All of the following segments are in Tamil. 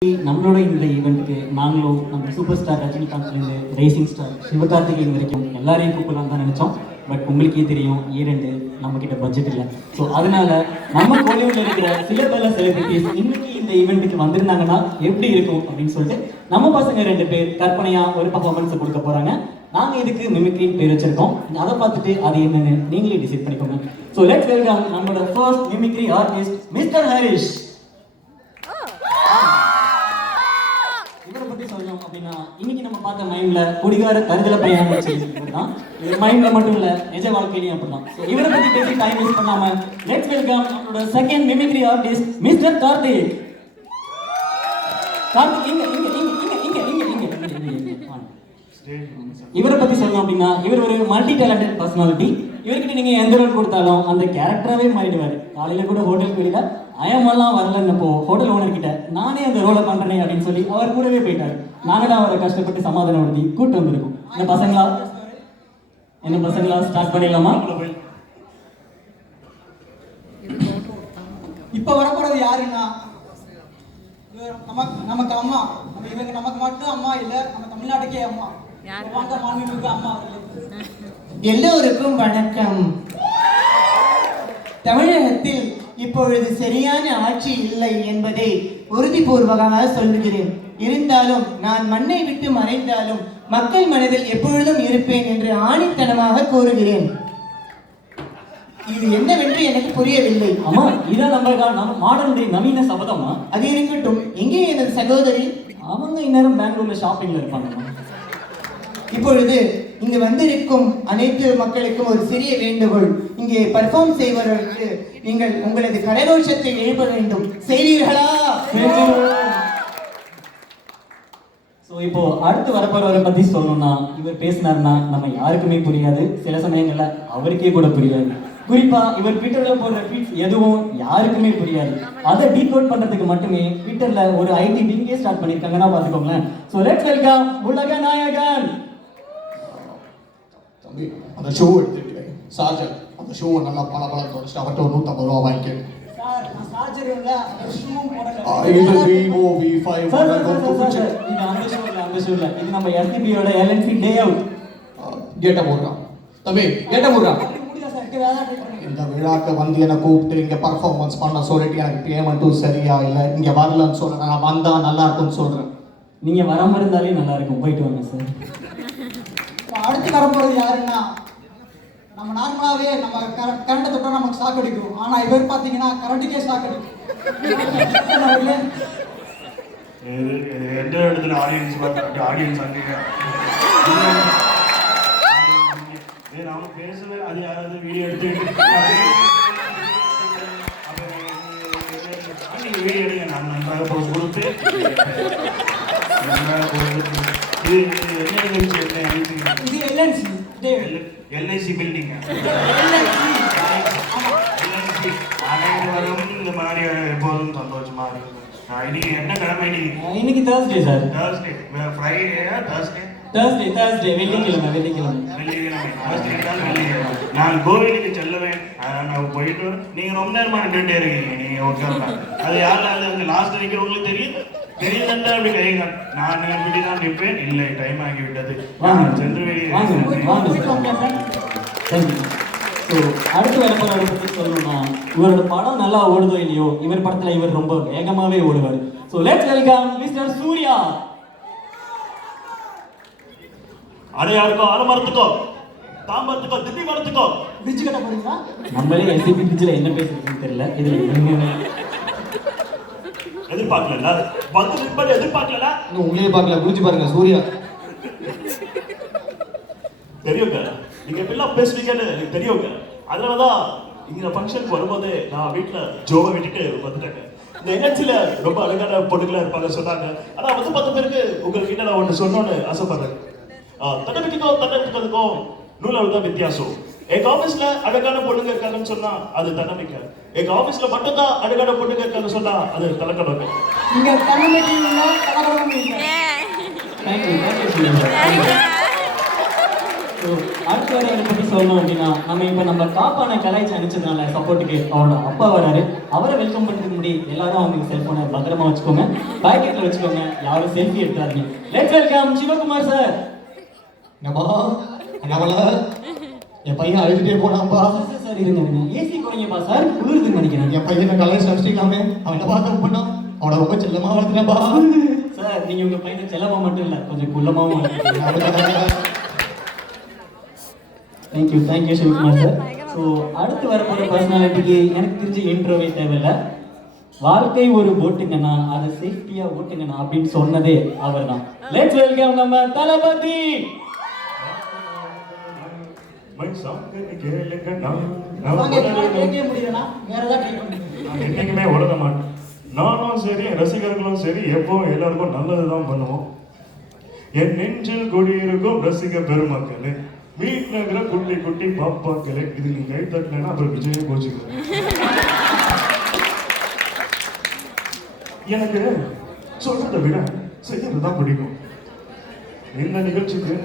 நம்மளோட இந்த ஈவெண்ட்டுக்கு நாங்களும் நம்ம சூப்பர் ஸ்டார் ரஜினிகாந்த்லேருந்து ரேசிங் ஸ்டார் சிவகார்த்திகேயன் வரைக்கும் எல்லாரையும் கூப்பிடலாம் தான் நினச்சோம். பட் உங்களுக்கே தெரியும் ஈரெண்டு நம்மக்கிட்ட பட்ஜெட் இல்லை. ஸோ அதனால நம்ம கோலிவுட்ல இருக்கிற சில பல செலிபிரிட்டிஸ் இன்னைக்கு இந்த ஈவெண்ட்டுக்கு வந்திருந்தாங்கன்னா எப்படி இருக்கும் அப்படின்னு சொல்லிட்டு நம்ம பசங்க 2 பேர் கற்பனையாக ஒரு பர்ஃபார்மன்ஸை கொடுக்க போகிறாங்க. நாங்கள் இதுக்கு மிமிக்ரின்னு பேர் வச்சிருக்கோம். அதை பார்த்துட்டு அது என்னன்னு நீங்களே டிசைட் பண்ணிக்கோங்க. ஸோ லெட்ஸ் வெல்கம் நம்மளோட first mimicry artist mister Harish. இவரை பத்தி சொல்லணும் அப்படின்னா இன்னைக்கு நம்ம பார்த்த மைண்ட்ல குடிகார கருதல பையன் தான். இது மைண்ட்ல மட்டும் இல்ல, நிஜ வாழ்க்கையிலையும் அப்படிதான். ஸோ இவரை பத்தி பேசி டைம் வேஸ்ட் பண்ணாம லெட்ஸ் வெல்கம் நம்மளோட second mimicry artist mister Karthik. இவரை பத்தி சொல்லணும் அப்படின்னா இவர் ஒரு மல்டி டேலண்டட் பர்சனாலிட்டி. இவர்கிட்ட நீங்க எந்த ரோல் கொடுத்தாலும் அந்த கேரக்டராகவே மாறிடுவார். காலையில கூட ஹோட்டலுக்கு வெளியில அயமெல்லாம் வரலன்னப்போ ஹோட்டல் ஓனர் கிட்ட நானே அந்த ரோலை பண்றேனே அப்படின்னு சொல்லி அவர் கூடவே போயிட்டாரு. நாங்க தான் அவரை கஷ்டப்பட்டு சமாதானப்படுத்தி கூட்டு வந்திருக்கோம். என்ன பசங்களா ஸ்டார்ட் பண்ணிடலாமா? இப்ப வரப்போறது யாருன்னா நமக்கு அம்மா. இவங்க நமக்கு மட்டும் அம்மா இல்ல, நம்ம தமிழ்நாட்டுக்கே அம்மா. மாண்புமிகு அம்மா எல்லோருக்கும் வணக்கம். தமிழகத்தில் இப்பொழுது சரியான ஆட்சி இல்லை என்பதை உறுதிபூர்வமாக சொல்லுகிறேன். இருந்தாலும் நான் மண்ணை விட்டு மறைந்தாலும் மக்கள் மனதில் எப்பொழுதும் இருப்பேன் என்று ஆணித்தனமாக கூறுகிறேன். இது என்னவென்று எனக்கு புரியவில்லை. ஆமா, இதான் நம்ம மாடர்ன் டே நவீன சபதமா? அது இருக்கட்டும், எங்கே எனது சகோதரி? அவங்க இந்நேரம் பெங்களூர்ல ஷாப்பிங்ல இருப்பாங்க. இப்பொழுது இங்கு வந்திருக்கும் அனைத்து மக்களுக்கும் ஒரு சிறிய வேண்டுகோள். இங்கே பர்ஃபார்ம் செய்வதற்கு நீங்கள் உங்களது கரகோஷத்தை எழுப்ப வேண்டும். செய்வீர்களா? ஸோ இப்போ அடுத்து வரப்போறவரை பத்தி சொல்லணும்னா இவர் பேசினார்னா நம்ம யாருக்குமே புரியாது. சில சமயங்கள்ல அவருக்கே கூட புரியாது. குறிப்பா இவர் ட்விட்டர்ல போடுற ட்வீட்ஸ் எதுவும் யாருக்குமே புரியாது. அதை டீகோட் பண்றதுக்கு மட்டுமே ட்விட்டர்ல ஒரு ஐடி விங்கே ஸ்டார்ட் பண்ணிருக்காங்கன்னா பாத்துக்கோங்களேன். ஸோ லெட்ஸ் வெல்கம் உலக நாயகன். தம்பி, அந்த ஷூ எடுத்துட்டு சார்ஜர், அந்த ஷூவை நல்லா பல தொடச்சு அவர்கிட்ட ஒரு 150 ரூபா வாங்கிக்கேன். இது நம்ம எஸ்டிபியோட எல்என்சி டே அவுட். கேட்ட போடுறான் தம்பி, கேட்ட போடுறான். இந்த விழாக்கு வந்து என்னை கூப்பிட்டு இங்கே பர்ஃபார்மன்ஸ் பண்ண சொல்லிட்டு எனக்கு பேமெண்ட்டும் சரியா இல்லை, இங்கே வரலன்னு சொல்கிறேன். நான் வந்தா நல்லா இருக்கும்னு சொல்கிறேன். நீங்க வராம இருந்தாலே நல்லா இருக்கும். போயிட்டு வாங்க சார். அடுத்து வரப்போறது யாருன்னா நம்ம நார்மலாவே நம்ம கரண்ட் தொட்டா நமக்கு ஷாக் அடிக்கும். ஆனா இவர் பாத்தீங்கன்னா கரண்ட்டுக்கே ஷாக் அடிக்கும். எந்த இடத்துல ஆடியன்ஸ் அங்கே நாம பேசவே அது யாராவது வீடியோ எடுத்து நீங்க வீடியோ எடுங்க, நான் நன்றாக போஸ்ட் கொடுத்து எல்ஐசி பில்டிங் அனைவரும் இந்த மாதிரி எப்போதும் சந்தோஷமா இருக்கு. இன்னைக்கு என்ன கிழமை? இன்னைக்கு தேர்ஸ்டே சார். தேர்ஸ்டே, ஃப்ரைடேயா? தேர்ஸ்டே வெள்ளிக்கிழமை. நான் கோவிலுக்கு செல்லுவேன். நான் போயிட்டு நீங்க ரொம்ப நேரமா நின்றுட்டே இருக்கீங்க. நீங்க உட்காரலாம். அது யாராவது அங்க லாஸ்ட் நிக்கிறவங்களுக்கு தெரியும். தெரியலன்னா அப்படி கைங்க நான் இப்படிதான் நிற்பேன். இல்லை, டைம் ஆகிவிட்டது. சென்று அடுத்து வரப்போறவரை பத்தி சொல்லணும்னா இவரோட படம் நல்லா ஓடுதோ இல்லையோ, இவர் படத்துல இவர் ரொம்ப வேகமாவே ஓடுவார். So let's welcome mister Suriya. அடையாருக்கோ, ஆலமரத்துக்கோ, தாம்பரத்துக்கோ, தில்லி மரத்துக்கோ பிரிட்ஜ் கட்ட போறீங்களா? நம்மளே எஸ்டிபி பிரிட்ஜில் என்ன பேசுறதுன்னு தெரியல. இதுல எதிர்பார்க்கல வந்து நிற்பது எதிர்பார்க்கல. உங்களே பார்க்கல, குறிச்சு பாருங்க. சூர்யா தெரியுங்க, நீங்க எப்படிலாம் பேசுவீங்கன்னு எனக்கு தெரியுங்க. அதனாலதான் இங்க ஃபங்க்ஷனுக்கு வரும்போது நான் வீட்டுல ஜோவை விட்டுட்டு வந்துட்டேங்க. இந்த என்எல்சில ரொம்ப அழகான பொண்ணுங்களா இருப்பாங்க சொன்னாங்க. ஆனா வந்து 10 பேருக்கு உங்ககிட்ட நான் ஒன்று சொன்னோன்னு ஆசைப்படுறேன். தன்னம்பிக்கைக்கும் நூலாவது தான் வித்தியாசம். எங்க ஆபீஸ்ல அழகான பொண்ணுங்க இருக்காங்கன்னு சொன்னா அது தன்னம்பிக்கை. எங்க ஆபீஸ்ல மட்டும் தான் அழகான பொண்ணுங்க இருக்காங்கன்னு சொன்னா அது தலக்கணக்கு. இங்க தன்னம்பிக்கை இல்ல, தலக்கணக்கு இல்ல. ஸோ அடுத்த வரை இதை பற்றி சொல்லணும் அப்படின்னா நம்ம காப்பான கலாய்ச்சி அனுப்பிச்சதுனால சப்போர்ட்டுக்கு அவரோட அப்பா வராரு. அவரை வெல்கம் பண்ணுறதுக்கு முன்னாடி எல்லாரும் அவங்க செல்ஃபோனை பத்திரமா வச்சுக்கோங்க, பாக்கெட்டில் வச்சுக்கோங்க, யாரும் செல்ஃபி எடுத்துறாதீங்க. Let's welcome Sivakumar sir. என்னப்பா அண்ணாமல என் பையன் அழுதுட்டே போனான்ப்பா. சார் இருங்க ஏசி குறைங்கப்பா சார், குளிருதுன்னு நினைக்கிறேன். என் பையனை கலாய்ச்சி அனுப்பிச்சிக்கலாமே, அவன் என்ன பார்த்து பண்ணான், அவனை ரொம்ப செல்லமா வளர்த்துனேன்ப்பா. சார் நீங்க உங்க பையனை செல்லமா மட்டும் இல்ல கொஞ்சம் குள்ளமாவும் வளர்த்துறீங்க. Thank you Sivakumar sir. ஸோ அடுத்து வரப்போகிற பர்சனாலிட்டிக்கு எனக்கு தெரிஞ்ச இன்ட்ரோவே தேவையில்லை. வாழ்க்கை ஒரு போட்டுங்கண்ணா, அதை சேஃப்டியாக ஓட்டுங்கண்ணா அப்படின்னு சொன்னதே அவர் தான். லெட்ஸ் வெல்கம் நம்ம தளபதி. கேட்க முடியலன்னா வேற ஏதாவது ட்ரை பண்ணுங்க. என்னைக்குமே உலக மாட்டேன். நானும் சரி ரசிகர்களும் சரி எப்பவும் எல்லாருக்கும் நல்லதுதான் பண்ணுவோம். என் நெஞ்சில் குடியிருக்கும் ரசிக பெருமக்களே, வீட்டில் இருக்கிற குட்டி குட்டி பாப்பாக்களே, இது நீங்க கை தட்டலைன்னா அப்புறம் விஜயை கோச்சுக்கிறேன். எனக்கு சொல்றதை விட செய்யறதுதான் பிடிக்கும். இந்த நிகழ்ச்சிக்கு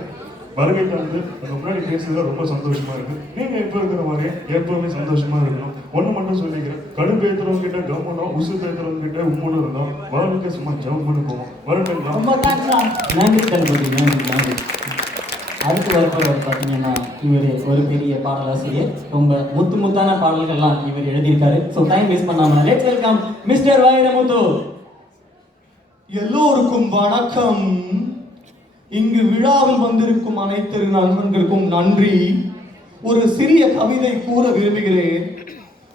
வருகை தந்து உங்க முன்னாடி பேசுறது ரொம்ப சந்தோஷமா இருக்கு. நீங்க எப்ப இருக்கிற மாதிரியே எப்பவுமே சந்தோஷமா இருக்கணும். ஒண்ணு மட்டும் சொல்லிக்கிறேன், கடுப்பு ஏத்துறவங்க கிட்ட கவனம், உசு ஏத்துறவங்க கிட்ட உம்முன்னு இருந்தோம். வாழ்க்கை சும்மா ஜவ் பண்ணி போவோம். வரட்டுங்களா? ரொம்ப தேங்க்ஸ். நன்றி தளபதி, நன்றி. அடுத்து வரப்போவர் பார்த்தீங்கன்னா இவர் ஒரு பெரிய பாடலாசிரியர். ரொம்ப முத்தான பாடல்கள்லாம் இவர் எழுதியிருக்காரு. ஸோ டைம் வேஸ்ட் பண்ணாம லெட்ஸ் வெல்கம் மிஸ்டர் வைரமுத்து. எல்லோருக்கும் வணக்கம். இங்கு விழாவில் வந்திருக்கும் அனைத்து நண்பர்களுக்கும் நன்றி. ஒரு சிறிய கவிதை கூற விரும்புகிறேன்.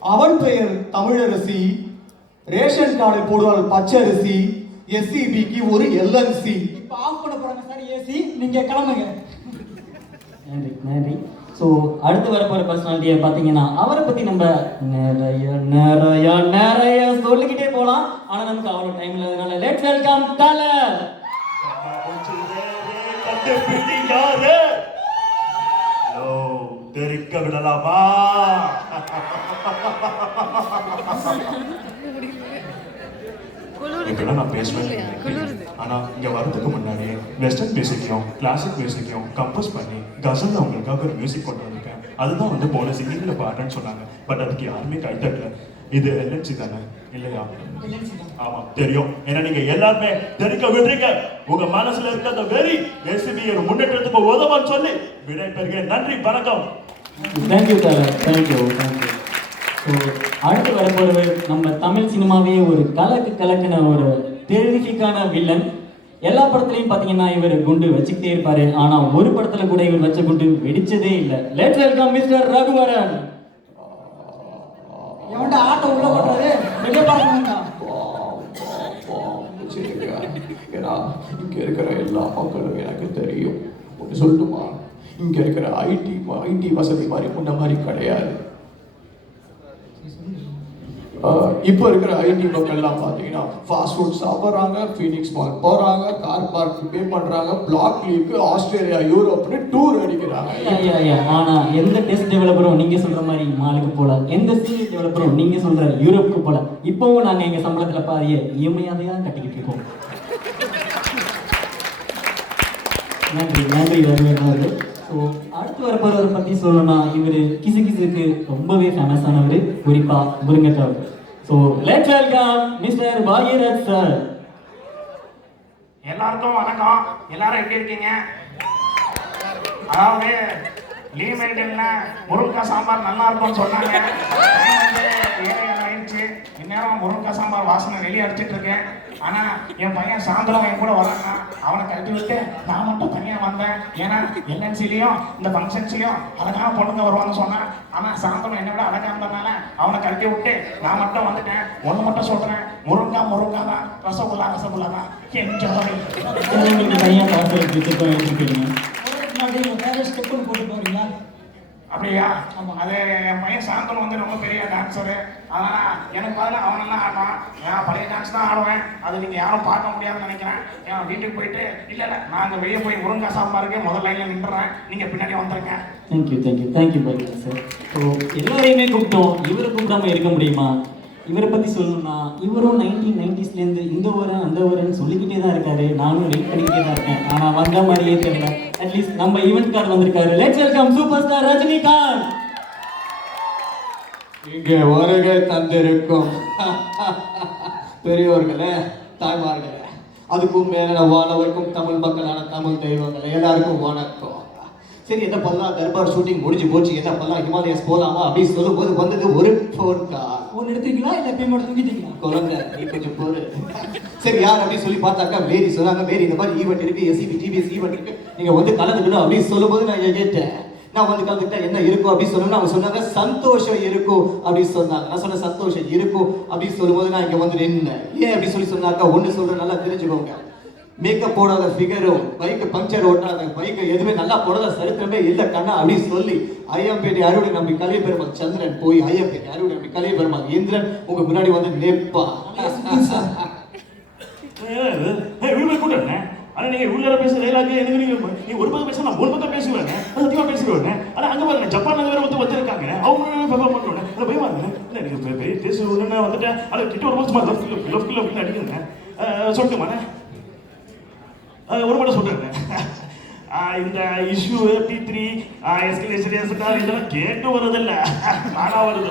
அவள் பெயர் தமிழரசி. ரேஷன் கார்டில் போடுவாள் பச்சரிசி. எஸ்சிபிக்கு ஒரு எல்என்சி. இப்போ ஆஃப் பண்ண போறாங்க சார் ஏசி, நீங்க கிளம்புங்க. நன்றி. ஸோ அடுத்து வரப்போகிற பர்சனாலிட்டியை பார்த்தீங்கன்னா அவரை பற்றி நம்ம நிறைய சொல்லிக்கிட்டே போகலாம். ஆனால் நமக்கு அவ்வளோ டைம் இல்லாதனால லெட்ஸ் வெல்கம் தல. தெரிக்க விடலாமா? இதெல்லாம் நான் பேசுவேன். ஆனா இங்க வரதுக்கு முன்னாடி வெஸ்டர்ன் மியூசிக்கையும் கிளாசிக் மியூசிக்கையும் கம்போஸ் பண்ணி கசல்ல அவங்களுக்காக ஒரு மியூசிக் கொண்டு வந்திருக்கேன். அதுதான் வந்து போன சிங்கிங்ல பாடுறேன்னு சொன்னாங்க. பட் அதுக்கு யாருமே கை தட்டல. இது எல்என்சி தானே இல்லையா? ஆமா தெரியும். ஏன்னா நீங்க எல்லாருமே தெரிக்க விடுறீங்க. உங்க மனசுல இருக்க அந்த வெறி எஸ்சிபி ஒரு முன்னேற்றத்துக்கு உதவான்னு சொல்லி விடை பெறுகிறேன். நன்றி, வணக்கம். Thank you thank you. ஸோ அடுத்து வரப்போறவர் நம்ம தமிழ் சினிமாவே ஒரு கலக்குன ஒரு டெரிஃபிக்கான வில்லன். எல்லா படத்துலையும் பார்த்தீங்கன்னா இவர் குண்டு வச்சுக்கிட்டே இருப்பாரு. ஆனா ஒரு படத்துல கூட இவர் வச்ச குண்டு வெடிச்சதே இல்லை. Let's welcome mister Raghuvaran. எவன்டா ஆட்டோ உள்ள போடுறது? வெளியே பார்க்கணும்டா. ஏன்னா இங்க இருக்கிற எல்லா மக்களும் எனக்கு தெரியும். ஒன்று சொல்லட்டுமா, இங்க இருக்கிற ஐடி வசதி மாதிரி முன்ன மாதிரி கிடையாது. இப்போ இருக்கிற ஐடி மக்கள்லாம் பார்த்தீங்கன்னா ஃபாஸ்ட் ஃபுட் சாப்பிட்றாங்க, ஃபீனிக்ஸ் மால் போகிறாங்க, கார் பார்க் பே பண்ணுறாங்க, பிளாக் லீவுக்கு ஆஸ்திரேலியா யூரோப்னு டூர் அடிக்கிறாங்க. ஆனா எந்த டெஸ்ட் டெவலப்பரும் நீங்க சொல்ற மாதிரி மாலுக்கு போல, எந்த சீரியஸ் டெவலப்பரும் நீங்க சொல்ற யூரோப்புக்கு போல. இப்பவும் நாங்க எங்க சம்பளத்துல பாதிய இஎம்ஐயாவே தான் கட்டிக்கிட்டு இருக்கோம். நன்றி வருவது. ஸோ அடுத்து வரப்போறவரை பற்றி சொல்லணும்னா இவர் கிசுக்கு ரொம்பவே ஃபேமஸானவர், குறிப்பா முருங்கக்காய். So let's welcome mister Bhagyaraj sir. எல்லாருக்கும் வணக்கம். எல்லாரும் எப்படி இருக்கீங்க? அதாவது லீவ் மெயின்டைன்ல முருங்கக்காய் சாம்பார் நல்லா இருக்கும்னு சொன்னாங்க. ஆயிடுச்சு. இந்நேரம் முருங்கக்காய் சாம்பார் வாசனை வெளியே அடிச்சிட்டு இருக்கேன். ஆனா என் பையன் சாயந்தரம் என் கூட வராங்க. அவனை கட்டி விட்டு நான் மட்டும் தனியா வந்தேன். ஏன்னா எல்என்சிலையும் இந்த ஃபங்க்ஷன்ஸ்லயும் அழகான பொண்ணுங்க வருவான்னு சொன்னேன். ஆனா சாயந்தரம் என்னை விட அழகா இருந்ததுனால அவனை கட்டி விட்டு நான் மட்டும் வந்துட்டேன். ஒண்ணு மட்டும் சொல்றேன், முருங்கா தான், ரசகுல்லா தான். என்ஜாய். உங்களுக்கு பையன் பார்த்து எடுத்துக்கீங்க. ஸ்டெப்புன்னு போட்டு போறீங்களா? அப்படியா? அது என் பையன் சாந்தன் வந்து ரொம்ப பெரிய டான்ஸரு. அதனால எனக்கு பதில் அவனெல்லாம் ஆடுவான். நான் பழைய டான்ஸ் தான் ஆடுவேன். அது நீங்க யாரும் பார்க்க முடியாதுன்னு நினைக்கிறேன். என் வீட்டுக்கு போயிட்டு இல்ல நான் அங்கே வெளியே போய் முருங்கக்காய் சாம்பாருக்கு முதல் லைன்ல நின்றுறேன். நீங்க பின்னாடி வந்துருங்க. Thank you Bhagyaraj sir. ஸோ எல்லாரையுமே கூப்பிட்டோம், இவரை கூப்பிடாம இருக்க முடியுமா? இவரை பற்றி சொல்லணும்னா இவரும் 1990s இந்த ஊரன் அந்த ஊரன்னு சொல்லிக்கிட்டே தான் இருக்காரு. நானும் வெயிட் பண்ணிக்கிட்டே தான் இருக்கேன். ஆனால் வந்த மாதிரியே தெரியல. அட்லீஸ்ட் நம்ம ஈவெண்ட் கார்டு வந்திருக்காரு. Let's welcome super star Rajinikanth. இங்கே வருகை தந்திருக்கும் பெரியோர்களே, தாய்மார்களே, அதுக்கும் மேல வானவருக்கும் தமிழ் மக்களான தமிழ் தெய்வங்களே, எல்லாருக்கும் வணக்கம். சரி, என்ன பண்ணலாம், தர்பார் ஷூட்டிங் முடிஞ்சு போச்சு, என்ன பண்ணலாம், ஹிமாலயஸ் போலாமா அப்படின்னு சொல்லும்போது வந்தது ஒரு ஃபோன் கால். ஃபோன் எடுத்துருக்கீங்களா இல்லை பேமெண்ட் தூக்கிட்டீங்களா? குழந்தை நீ கொஞ்சம் போரு. சரி, யார் அப்படின்னு சொல்லி பார்த்தாக்கா மேரி சொன்னாங்க. மேரி, இந்த மாதிரி ஈவெண்ட் இருக்கு, எஸ்சிபி டிபிஎஸ் ஈவெண்ட் இருக்கு, நீங்க வந்து கலந்துக்கணும் அப்படின்னு சொல்லும்போது நான் கேட்டேன், நான் வந்து கலந்துக்கிட்டா என்ன இருக்கும் அப்படின்னு சொன்னோம்னா அவங்க சொன்னாங்க சந்தோஷம் இருக்கும் அப்படின்னு சொன்னாங்க. நான் சொன்ன சந்தோஷம் இருக்கும் அப்படின்னு சொல்லும்போது நான் இங்க வந்து நின்னேன். ஏன் அப்படி சொல்லி சொன்னாக்கா, ஒண்ணு சொல்றேன், நல்லா தெரிஞ்சுக்கோங்க. மேக்கப் போடாத ஃபிகரும் பைக்கு பஞ்சர் ஓட்டாத பைக்கு எதுவுமே நல்லா போடாத சரித்திரமே இல்லை கண்ணா அப்படின்னு சொல்லி ஐயம்பேட்டை அறுவடை நம்பி கலிய பெருமாள் சந்திரன் போய் ஐயம்பேட்டை அறுவடை நம்பி கலிய பெருமாள் இந்திரன் உங்க முன்னாடி வந்து நிற்பா. ஆனா நீங்க உள்ள பேசுற டைலாக் எனக்கு நீ ஒரு பக்கம் பேச நான் ஒரு பக்கம் பேசுவேன், சத்தியமா பேசுவேன். ஆனா அங்க பாருங்க ஜப்பான்ல வேற வந்திருக்காங்க, அவங்க பெர்ஃபார்ம் பண்ணுவாங்க. அது பயமா இருக்கு. இல்ல நீங்க பெரிய பேச உடனே வந்துட்டு அது கிட்ட ஒரு சும்மா லெஃப்ட் அப்படின்னு அடிக்கிறேன். சொல்லட்டுமாண்ணே, ஒரு மட்டும் சொல்றேன். இந்த இஷ்யூ P3 எஸ்கலேஷன் இதெல்லாம் கேட்டு வரதில்ல, நானா வருது.